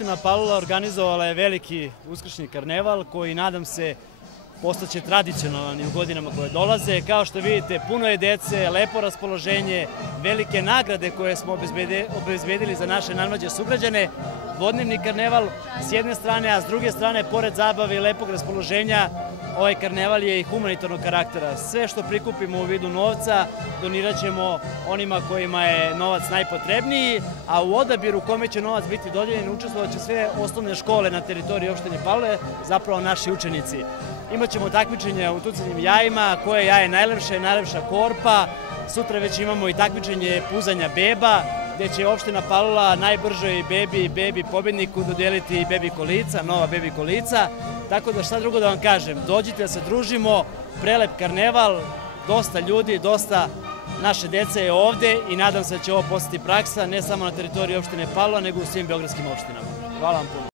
Opština Palilula organizovala je veliki uskršnji karneval koji, nadam se, postaće tradicionalan i u godinama koje dolaze. Kao što vidite, puno je dece, lepo raspoloženje, velike nagrade koje smo obezbedili za naše najmlađe sugrađane. Dvodnevni karneval s jedne strane, a s druge strane, pored zabave i lepog raspoloženja, ovaj karneval je i humanitarnog karaktera. Sve što prikupimo u vidu novca donirat ćemo onima kojima je novac najpotrebniji, a u odabiru kome će novac biti dodijeljen učestvovat će sve osnovne škole na teritoriji opštine Palilule, zapravo naši učenici. Imaćemo takmičenje u tucanjem jajima, koje jaje najlepše, najlepša korpa. Sutra već imamo i takmičenje puzanja beba, gde će opština Palilula najbržoj bebi pobedniku dodeliti bebi kolica, nova bebi kolica. Tako da šta drugo da vam kažem, dođite da se družimo, prelep karneval, dosta ljudi, dosta naše dece je ovde i nadam se da će ovo postati praksa, ne samo na teritoriji opštine Palilula, nego u svim beogradskim opštinama. Hvala vam puno.